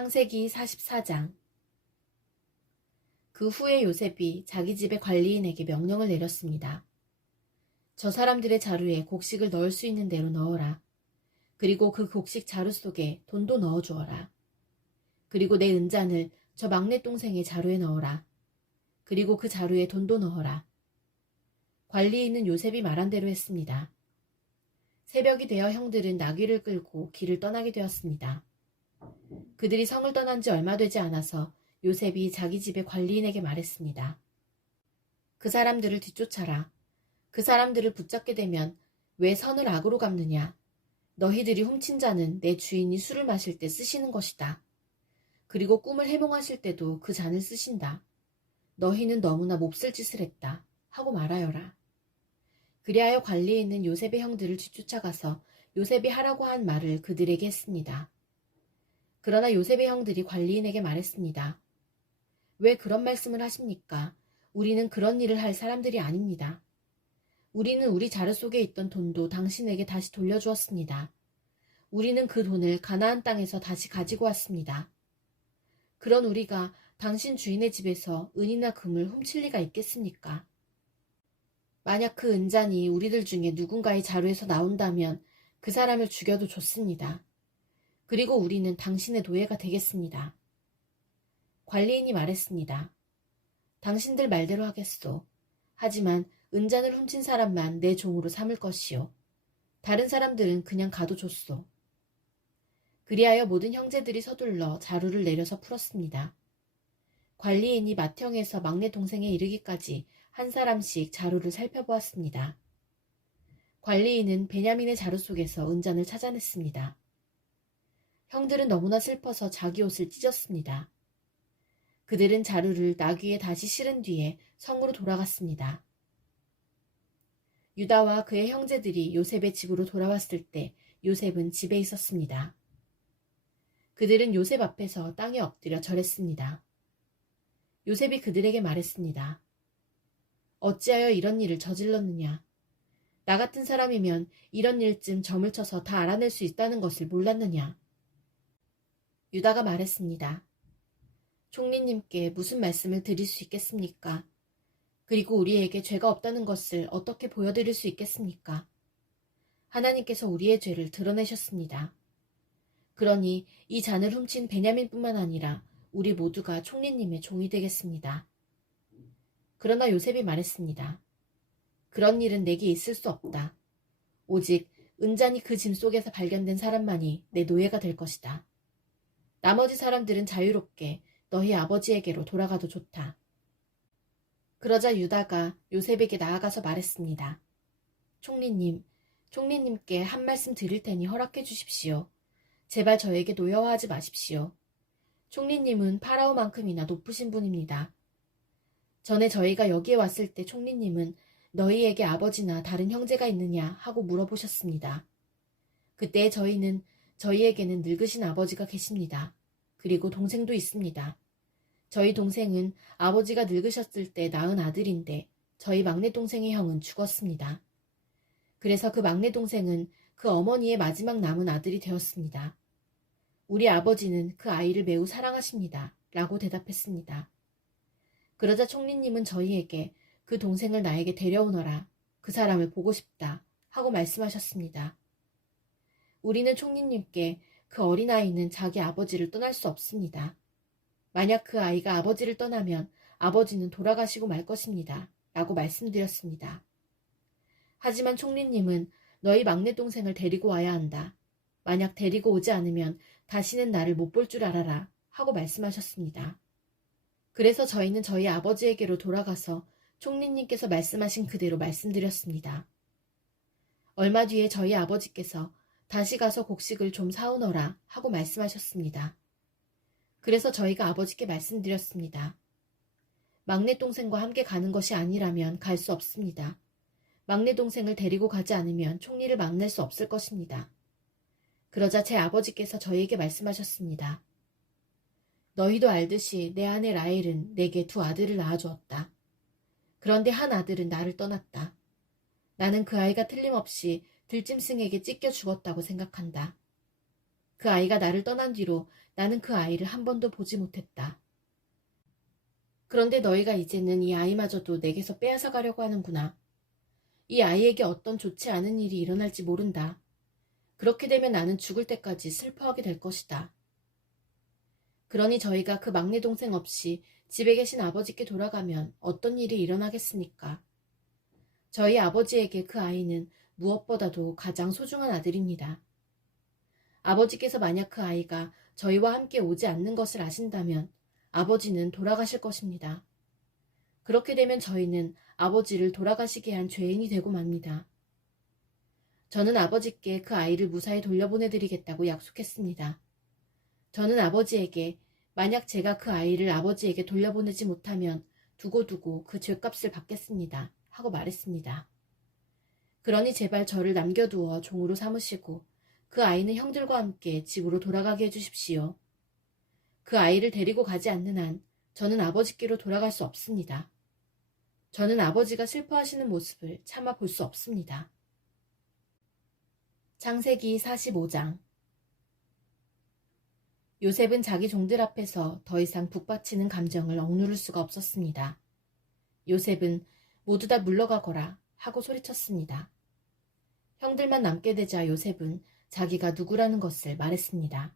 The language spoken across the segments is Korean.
창세기 44장. 그 후에 요셉이 자기 집의 관리인에게 명령을 내렸습니다. 저 사람들의 자루에 곡식을 넣을 수 있는 대로 넣어라. 그리고 그 곡식 자루 속에 돈도 넣어주어라. 그리고 내 은잔을 저 막내 동생의 자루에 넣어라. 그리고 그 자루에 돈도 넣어라. 관리인은 요셉이 말한 대로 했습니다. 새벽이 되어 형들은 나귀를 끌고 길을 떠나게 되었습니다. 그들이 성을 떠난 지 얼마 되지 않아서 요셉이 자기 집의 관리인에게 말했습니다. 그 사람들을 뒤쫓아라. 그 사람들을 붙잡게 되면 왜 선을 악으로 갚느냐. 너희들이 훔친 자는 내 주인이 술을 마실 때 쓰시는 것이다. 그리고 꿈을 해몽하실 때도 그 잔을 쓰신다. 너희는 너무나 몹쓸 짓을 했다. 하고 말하여라. 그리하여 관리인은 요셉의 형들을 뒤쫓아가서 요셉이 하라고 한 말을 그들에게 했습니다. 그러나 요셉의 형들이 관리인에게 말했습니다. 왜 그런 말씀을 하십니까? 우리는 그런 일을 할 사람들이 아닙니다. 우리는 우리 자루 속에 있던 돈도 당신에게 다시 돌려주었습니다. 우리는 그 돈을 가나안 땅에서 다시 가지고 왔습니다. 그런 우리가 당신 주인의 집에서 은이나 금을 훔칠 리가 있겠습니까? 만약 그 은잔이 우리들 중에 누군가의 자루에서 나온다면 그 사람을 죽여도 좋습니다. 그리고 우리는 당신의 노예가 되겠습니다. 관리인이 말했습니다. 당신들 말대로 하겠소. 하지만 은잔을 훔친 사람만 내 종으로 삼을 것이요. 다른 사람들은 그냥 가도 좋소. 그리하여 모든 형제들이 서둘러 자루를 내려서 풀었습니다. 관리인이 맏형에서 막내 동생에 이르기까지 한 사람씩 자루를 살펴보았습니다. 관리인은 베냐민의 자루 속에서 은잔을 찾아냈습니다. 형들은 너무나 슬퍼서 자기 옷을 찢었습니다. 그들은 자루를 나귀에 다시 실은 뒤에 성으로 돌아갔습니다. 유다와 그의 형제들이 요셉의 집으로 돌아왔을 때 요셉은 집에 있었습니다. 그들은 요셉 앞에서 땅에 엎드려 절했습니다. 요셉이 그들에게 말했습니다. 어찌하여 이런 일을 저질렀느냐? 나 같은 사람이면 이런 일쯤 점을 쳐서 다 알아낼 수 있다는 것을 몰랐느냐? 유다가 말했습니다. 총리님께 무슨 말씀을 드릴 수 있겠습니까? 그리고 우리에게 죄가 없다는 것을 어떻게 보여드릴 수 있겠습니까? 하나님께서 우리의 죄를 드러내셨습니다. 그러니 이 잔을 훔친 베냐민뿐만 아니라 우리 모두가 총리님의 종이 되겠습니다. 그러나 요셉이 말했습니다. 그런 일은 내게 있을 수 없다. 오직 은잔이 그 짐 속에서 발견된 사람만이 내 노예가 될 것이다. 나머지 사람들은 자유롭게 너희 아버지에게로 돌아가도 좋다. 그러자 유다가 요셉에게 나아가서 말했습니다. 총리님께 한 말씀 드릴 테니 허락해 주십시오. 제발 저에게 노여워하지 마십시오. 총리님은 파라오만큼이나 높으신 분입니다. 전에 저희가 여기에 왔을 때 총리님은 너희에게 아버지나 다른 형제가 있느냐 하고 물어보셨습니다. 그때 저희에게는 늙으신 아버지가 계십니다. 그리고 동생도 있습니다. 저희 동생은 아버지가 늙으셨을 때 낳은 아들인데 저희 막내 동생의 형은 죽었습니다. 그래서 그 막내 동생은 그 어머니의 마지막 남은 아들이 되었습니다. 우리 아버지는 그 아이를 매우 사랑하십니다. 라고 대답했습니다. 그러자 총리님은 저희에게 그 동생을 나에게 데려오너라. 그 사람을 보고 싶다. 하고 말씀하셨습니다. 우리는 총리님께 그 어린아이는 자기 아버지를 떠날 수 없습니다. 만약 그 아이가 아버지를 떠나면 아버지는 돌아가시고 말 것입니다. 라고 말씀드렸습니다. 하지만 총리님은 너희 막내 동생을 데리고 와야 한다. 만약 데리고 오지 않으면 다시는 나를 못 볼 줄 알아라. 하고 말씀하셨습니다. 그래서 저희는 저희 아버지에게로 돌아가서 총리님께서 말씀하신 그대로 말씀드렸습니다. 얼마 뒤에 저희 아버지께서 다시 가서 곡식을 좀 사오너라 하고 말씀하셨습니다. 그래서 저희가 아버지께 말씀드렸습니다. 막내 동생과 함께 가는 것이 아니라면 갈 수 없습니다. 막내 동생을 데리고 가지 않으면 총리를 만날 수 없을 것입니다. 그러자 제 아버지께서 저희에게 말씀하셨습니다. 너희도 알듯이 내 아내 라헬은 내게 두 아들을 낳아주었다. 그런데 한 아들은 나를 떠났다. 나는 그 아이가 틀림없이 들짐승에게 찢겨 죽었다고 생각한다. 그 아이가 나를 떠난 뒤로 나는 그 아이를 한 번도 보지 못했다. 그런데 너희가 이제는 이 아이마저도 내게서 빼앗아 가려고 하는구나. 이 아이에게 어떤 좋지 않은 일이 일어날지 모른다. 그렇게 되면 나는 죽을 때까지 슬퍼하게 될 것이다. 그러니 저희가 그 막내 동생 없이 집에 계신 아버지께 돌아가면 어떤 일이 일어나겠습니까? 저희 아버지에게 그 아이는 무엇보다도 가장 소중한 아들입니다. 아버지께서 만약 그 아이가 저희와 함께 오지 않는 것을 아신다면 아버지는 돌아가실 것입니다. 그렇게 되면 저희는 아버지를 돌아가시게 한 죄인이 되고 맙니다. 저는 아버지께 그 아이를 무사히 돌려보내드리겠다고 약속했습니다. 저는 아버지에게 만약 제가 그 아이를 아버지에게 돌려보내지 못하면 두고두고 그 죄값을 받겠습니다. 하고 말했습니다. 그러니 제발 저를 남겨두어 종으로 삼으시고 그 아이는 형들과 함께 집으로 돌아가게 해주십시오. 그 아이를 데리고 가지 않는 한 저는 아버지께로 돌아갈 수 없습니다. 저는 아버지가 슬퍼하시는 모습을 차마 볼 수 없습니다. 창세기 45장. 요셉은 자기 종들 앞에서 더 이상 북받치는 감정을 억누를 수가 없었습니다. 요셉은 모두 다 물러가거라 하고 소리쳤습니다. 형들만 남게 되자 요셉은 자기가 누구라는 것을 말했습니다.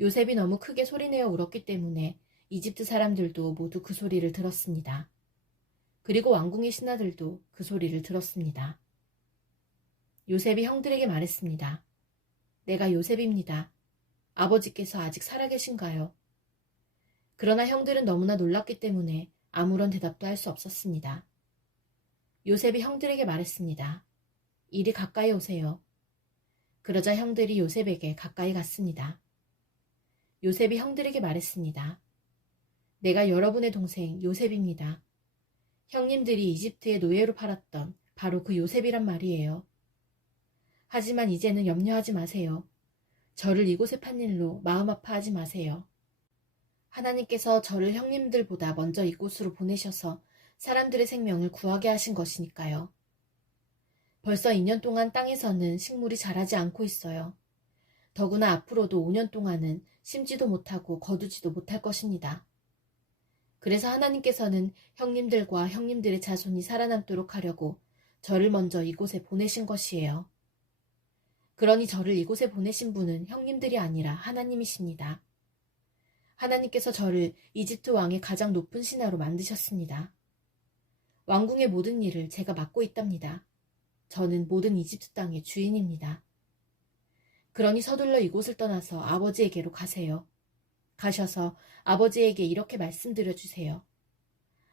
요셉이 너무 크게 소리내어 울었기 때문에 이집트 사람들도 모두 그 소리를 들었습니다. 그리고 왕궁의 신하들도 그 소리를 들었습니다. 요셉이 형들에게 말했습니다. 내가 요셉입니다. 아버지께서 아직 살아계신가요? 그러나 형들은 너무나 놀랐기 때문에 아무런 대답도 할 수 없었습니다. 요셉이 형들에게 말했습니다. 이리 가까이 오세요. 그러자 형들이 요셉에게 가까이 갔습니다. 요셉이 형들에게 말했습니다. 내가 여러분의 동생 요셉입니다. 형님들이 이집트에 노예로 팔았던 바로 그 요셉이란 말이에요. 하지만 이제는 염려하지 마세요. 저를 이곳에 판 일로 마음 아파하지 마세요. 하나님께서 저를 형님들보다 먼저 이곳으로 보내셔서 사람들의 생명을 구하게 하신 것이니까요. 벌써 2년 동안 땅에서는 식물이 자라지 않고 있어요. 더구나 앞으로도 5년 동안은 심지도 못하고 거두지도 못할 것입니다. 그래서 하나님께서는 형님들과 형님들의 자손이 살아남도록 하려고 저를 먼저 이곳에 보내신 것이에요. 그러니 저를 이곳에 보내신 분은 형님들이 아니라 하나님이십니다. 하나님께서 저를 이집트 왕의 가장 높은 신하로 만드셨습니다. 왕궁의 모든 일을 제가 맡고 있답니다. 저는 모든 이집트 땅의 주인입니다. 그러니 서둘러 이곳을 떠나서 아버지에게로 가세요. 가셔서 아버지에게 이렇게 말씀드려 주세요.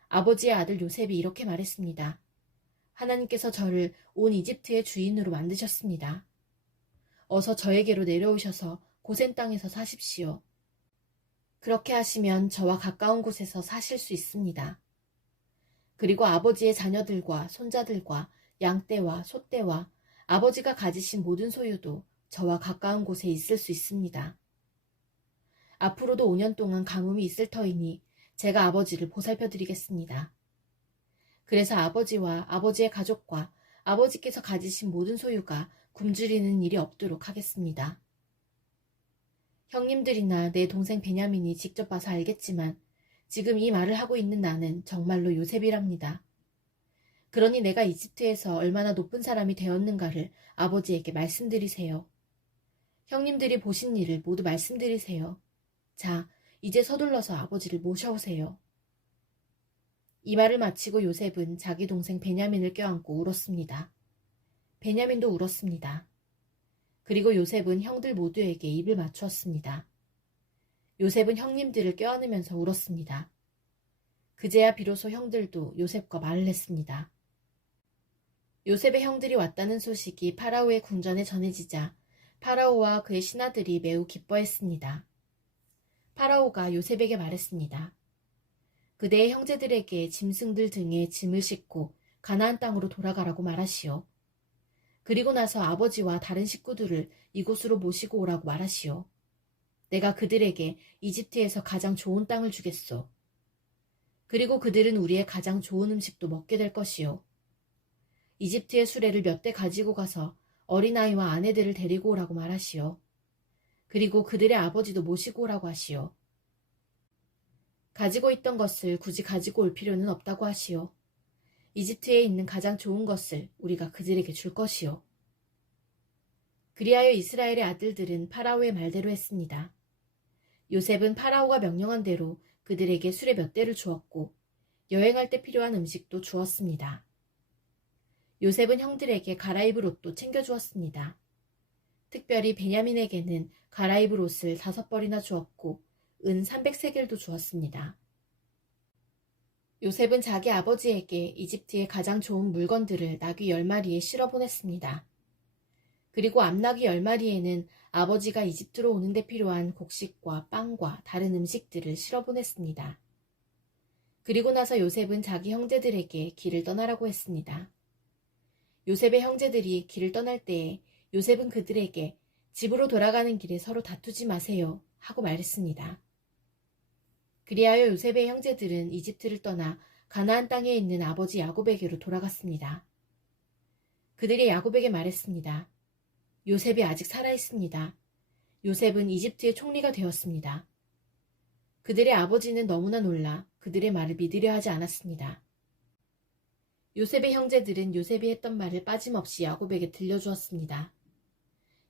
아버지의 아들 요셉이 이렇게 말했습니다. 하나님께서 저를 온 이집트의 주인으로 만드셨습니다. 어서 저에게로 내려오셔서 고센 땅에서 사십시오. 그렇게 하시면 저와 가까운 곳에서 사실 수 있습니다. 그리고 아버지의 자녀들과 손자들과 양떼와 소떼와 아버지가 가지신 모든 소유도 저와 가까운 곳에 있을 수 있습니다. 앞으로도 5년 동안 가뭄이 있을 터이니 제가 아버지를 보살펴드리겠습니다. 그래서 아버지와 아버지의 가족과 아버지께서 가지신 모든 소유가 굶주리는 일이 없도록 하겠습니다. 형님들이나 내 동생 베냐민이 직접 봐서 알겠지만 지금 이 말을 하고 있는 나는 정말로 요셉이랍니다. 그러니 내가 이집트에서 얼마나 높은 사람이 되었는가를 아버지에게 말씀드리세요. 형님들이 보신 일을 모두 말씀드리세요. 자, 이제 서둘러서 아버지를 모셔오세요. 이 말을 마치고 요셉은 자기 동생 베냐민을 껴안고 울었습니다. 베냐민도 울었습니다. 그리고 요셉은 형들 모두에게 입을 맞추었습니다. 요셉은 형님들을 껴안으면서 울었습니다. 그제야 비로소 형들도 요셉과 말을 했습니다. 요셉의 형들이 왔다는 소식이 파라오의 궁전에 전해지자 파라오와 그의 신하들이 매우 기뻐했습니다. 파라오가 요셉에게 말했습니다. 그대의 형제들에게 짐승들 등에 짐을 싣고 가나안 땅으로 돌아가라고 말하시오. 그리고 나서 아버지와 다른 식구들을 이곳으로 모시고 오라고 말하시오. 내가 그들에게 이집트에서 가장 좋은 땅을 주겠소. 그리고 그들은 우리의 가장 좋은 음식도 먹게 될 것이오. 이집트의 수레를 몇 대 가지고 가서 어린아이와 아내들을 데리고 오라고 말하시오. 그리고 그들의 아버지도 모시고 오라고 하시오. 가지고 있던 것을 굳이 가지고 올 필요는 없다고 하시오. 이집트에 있는 가장 좋은 것을 우리가 그들에게 줄 것이오. 그리하여 이스라엘의 아들들은 파라오의 말대로 했습니다. 요셉은 파라오가 명령한 대로 그들에게 수레 몇 대를 주었고 여행할 때 필요한 음식도 주었습니다. 요셉은 형들에게 갈아입을 옷도 챙겨주었습니다. 특별히 베냐민에게는 갈아입을 옷을 5벌이나 주었고 은 300세겔도 주었습니다. 요셉은 자기 아버지에게 이집트의 가장 좋은 물건들을 나귀 10마리에 실어 보냈습니다. 그리고 암나귀 10마리에는 아버지가 이집트로 오는데 필요한 곡식과 빵과 다른 음식들을 실어 보냈습니다. 그리고 나서 요셉은 자기 형제들에게 길을 떠나라고 했습니다. 요셉의 형제들이 길을 떠날 때에 요셉은 그들에게 집으로 돌아가는 길에 서로 다투지 마세요 하고 말했습니다. 그리하여 요셉의 형제들은 이집트를 떠나 가나안 땅에 있는 아버지 야곱에게로 돌아갔습니다. 그들이 야곱에게 말했습니다. 요셉이 아직 살아있습니다. 요셉은 이집트의 총리가 되었습니다. 그들의 아버지는 너무나 놀라 그들의 말을 믿으려 하지 않았습니다. 요셉의 형제들은 요셉이 했던 말을 빠짐없이 야곱에게 들려주었습니다.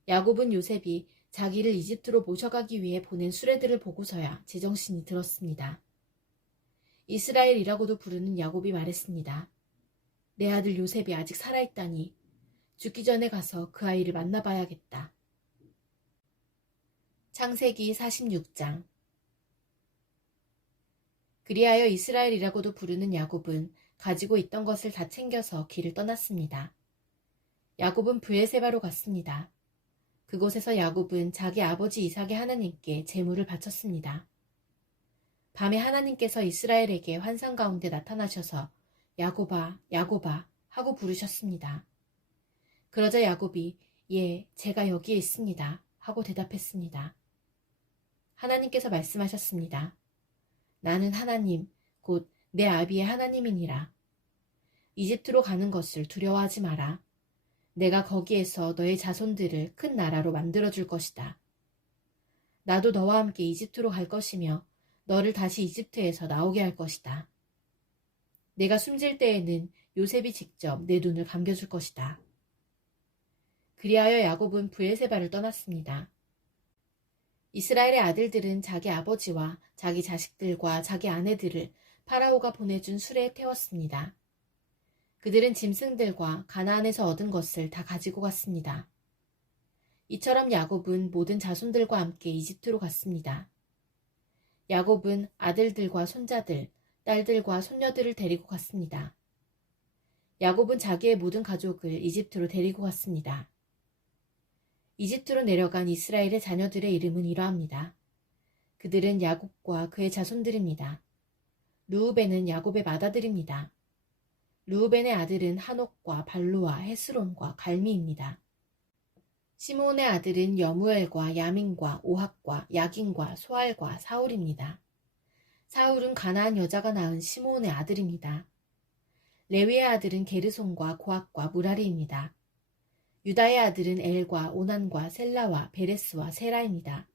야곱은 요셉이 자기를 이집트로 모셔가기 위해 보낸 수레들을 보고서야 제정신이 들었습니다. 이스라엘이라고도 부르는 야곱이 말했습니다. 내 아들 요셉이 아직 살아있다니 죽기 전에 가서 그 아이를 만나봐야겠다. 창세기 46장. 그리하여 이스라엘이라고도 부르는 야곱은 가지고 있던 것을 다 챙겨서 길을 떠났습니다. 야곱은 브엘세바로 갔습니다. 그곳에서 야곱은 자기 아버지 이삭의 하나님께 제물을 바쳤습니다. 밤에 하나님께서 이스라엘에게 환상 가운데 나타나셔서 야곱아, 야곱아 하고 부르셨습니다. 그러자 야곱이 예, 제가 여기에 있습니다 하고 대답했습니다. 하나님께서 말씀하셨습니다. 나는 하나님, 곧 내 아비의 하나님이니라. 이집트로 가는 것을 두려워하지 마라. 내가 거기에서 너의 자손들을 큰 나라로 만들어줄 것이다. 나도 너와 함께 이집트로 갈 것이며 너를 다시 이집트에서 나오게 할 것이다. 내가 숨질 때에는 요셉이 직접 내 눈을 감겨줄 것이다. 그리하여 야곱은 브엘세바를 떠났습니다. 이스라엘의 아들들은 자기 아버지와 자기 자식들과 자기 아내들을 파라오가 보내준 수레에 태웠습니다. 그들은 짐승들과 가나안에서 얻은 것을 다 가지고 갔습니다. 이처럼 야곱은 모든 자손들과 함께 이집트로 갔습니다. 야곱은 아들들과 손자들, 딸들과 손녀들을 데리고 갔습니다. 야곱은 자기의 모든 가족을 이집트로 데리고 갔습니다. 이집트로 내려간 이스라엘의 자녀들의 이름은 이러합니다. 그들은 야곱과 그의 자손들입니다. 르우벤은 야곱의 맏아들입니다. 르우벤의 아들은 한옥과 발루와 헤스론과 갈미입니다. 시므온의 아들은 여무엘과 야민과 오학과 야긴과 소알과 사울입니다. 사울은 가나안 여자가 낳은 시므온의 아들입니다. 레위의 아들은 게르손과 고학과 무라리입니다. 유다의 아들은 엘과 오난과 셀라와 베레스와 세라입니다.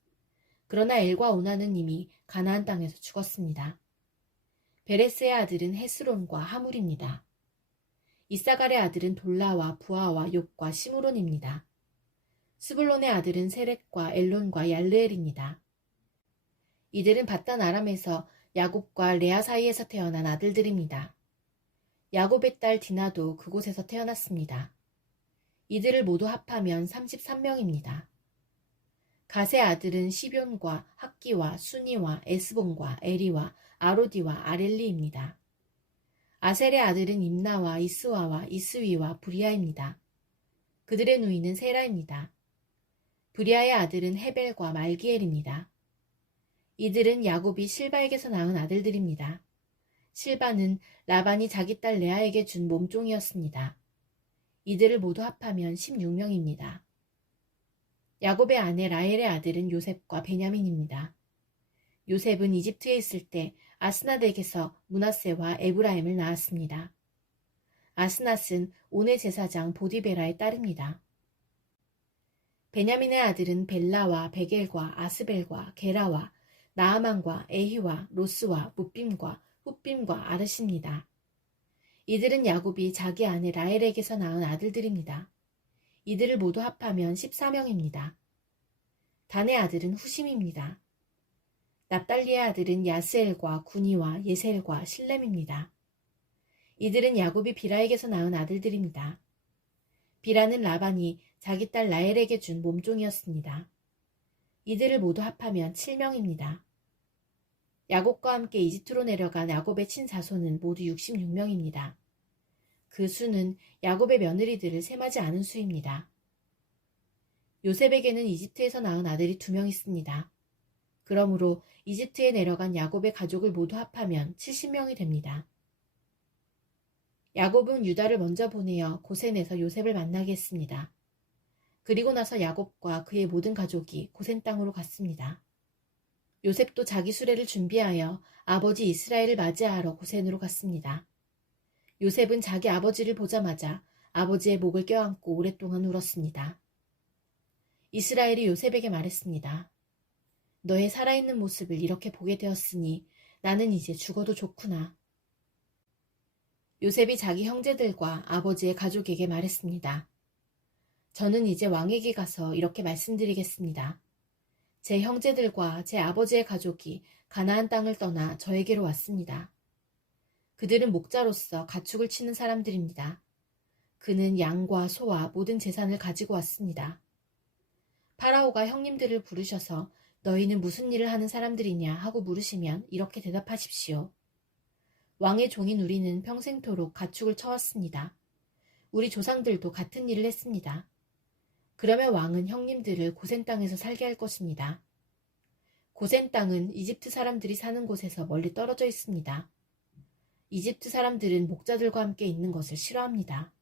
그러나 엘과 오난은 이미 가나안 땅에서 죽었습니다. 베레스의 아들은 헤스론과 하물입니다. 이사갈의 아들은 돌라와 부하와 욥과 시므론입니다. 스불론의 아들은 세렛과 엘론과 얄르엘입니다. 이들은 바단 아람에서 야곱과 레아 사이에서 태어난 아들들입니다. 야곱의 딸 디나도 그곳에서 태어났습니다. 이들을 모두 합하면 33명입니다. 갓의 아들은 시뵈과 학기와 수니와 에스본과 에리와 아로디와 아렐리입니다. 아셀의 아들은 임나와 이스와와 이스위와 브리아입니다. 그들의 누이는 세라입니다. 브리아의 아들은 헤벨과 말기엘입니다. 이들은 야곱이 실바에게서 낳은 아들들입니다. 실바는 라반이 자기 딸 레아에게 준 몸종이었습니다. 이들을 모두 합하면 16명입니다. 야곱의 아내 라헬의 아들은 요셉과 베냐민입니다. 요셉은 이집트에 있을 때 아스낫에게서 므낫세와 에브라임을 낳았습니다. 아스낫은 온의 제사장 보디베라의 딸입니다. 베냐민의 아들은 벨라와 베겔과 아스벨과 게라와 나아만과 에히와 로스와 뭇빔과 훗빔과 아르시입니다. 이들은 야곱이 자기 아내 라헬에게서 낳은 아들들입니다. 이들을 모두 합하면 14명입니다. 단의 아들은 후심입니다. 납달리의 아들은 야스엘과 구니와 예셀과 실렘입니다. 이들은 야곱이 비라에게서 낳은 아들들입니다. 비라는 라반이 자기 딸 라헬에게 준 몸종이었습니다. 이들을 모두 합하면 7명입니다. 야곱과 함께 이집트로 내려간 야곱의 친자손은 모두 66명입니다. 그 수는 야곱의 며느리들을 셈하지 않은 수입니다. 요셉에게는 이집트에서 낳은 아들이 2명 있습니다. 그러므로 이집트에 내려간 야곱의 가족을 모두 합하면 70명이 됩니다. 야곱은 유다를 먼저 보내어 고센에서 요셉을 만나게 했습니다. 그리고 나서 야곱과 그의 모든 가족이 고센 땅으로 갔습니다. 요셉도 자기 수레를 준비하여 아버지 이스라엘을 맞이하러 고센으로 갔습니다. 요셉은 자기 아버지를 보자마자 아버지의 목을 껴안고 오랫동안 울었습니다. 이스라엘이 요셉에게 말했습니다. 너의 살아있는 모습을 이렇게 보게 되었으니 나는 이제 죽어도 좋구나. 요셉이 자기 형제들과 아버지의 가족에게 말했습니다. 저는 이제 왕에게 가서 이렇게 말씀드리겠습니다. 제 형제들과 제 아버지의 가족이 가나안 땅을 떠나 저에게로 왔습니다. 그들은 목자로서 가축을 치는 사람들입니다. 그는 양과 소와 모든 재산을 가지고 왔습니다. 파라오가 형님들을 부르셔서 너희는 무슨 일을 하는 사람들이냐 하고 물으시면 이렇게 대답하십시오. 왕의 종인 우리는 평생토록 가축을 쳐왔습니다. 우리 조상들도 같은 일을 했습니다. 그러면 왕은 형님들을 고센 땅에서 살게 할 것입니다. 고센 땅은 이집트 사람들이 사는 곳에서 멀리 떨어져 있습니다. 이집트 사람들은 목자들과 함께 있는 것을 싫어합니다.